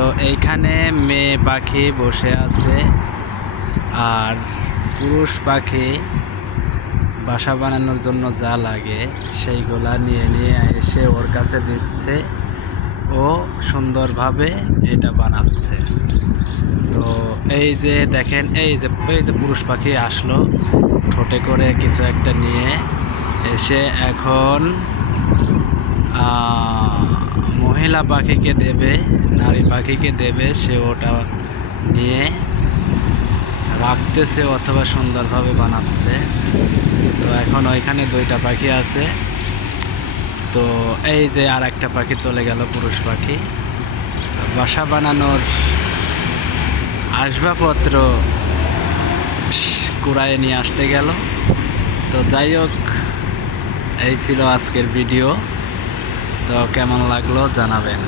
তো এইখানে মেয়ে পাখি বসে আছে আর পুরুষ পাখি বাসা বানানোর জন্য যা লাগে সেইগুলা নিয়ে নিয়ে এসে ওর কাছে দিচ্ছে। ও সুন্দরভাবে এটা বানাচ্ছে। তো এই যে দেখেন, এই যে পুরুষ পাখি আসলো ঠোঁটে করে কিছু একটা নিয়ে এসে এখন মহিলা পাখিকে দেবে, নারী পাখিকে দেবে। সে ওটা নিয়ে রাখতেছে অথবা সুন্দরভাবে বানাচ্ছে। তো এখন ওইখানে দুইটা পাখি আছে। তো এই যে আর একটা পাখি চলে গেল, পুরুষ পাখি বাসা বানানোর আসবাবপত্র কুড়ায় নিয়ে আসতে গেল। তো যাই হোক, এই ছিল আজকের ভিডিও। তো কেমন লাগলো জানাবেন।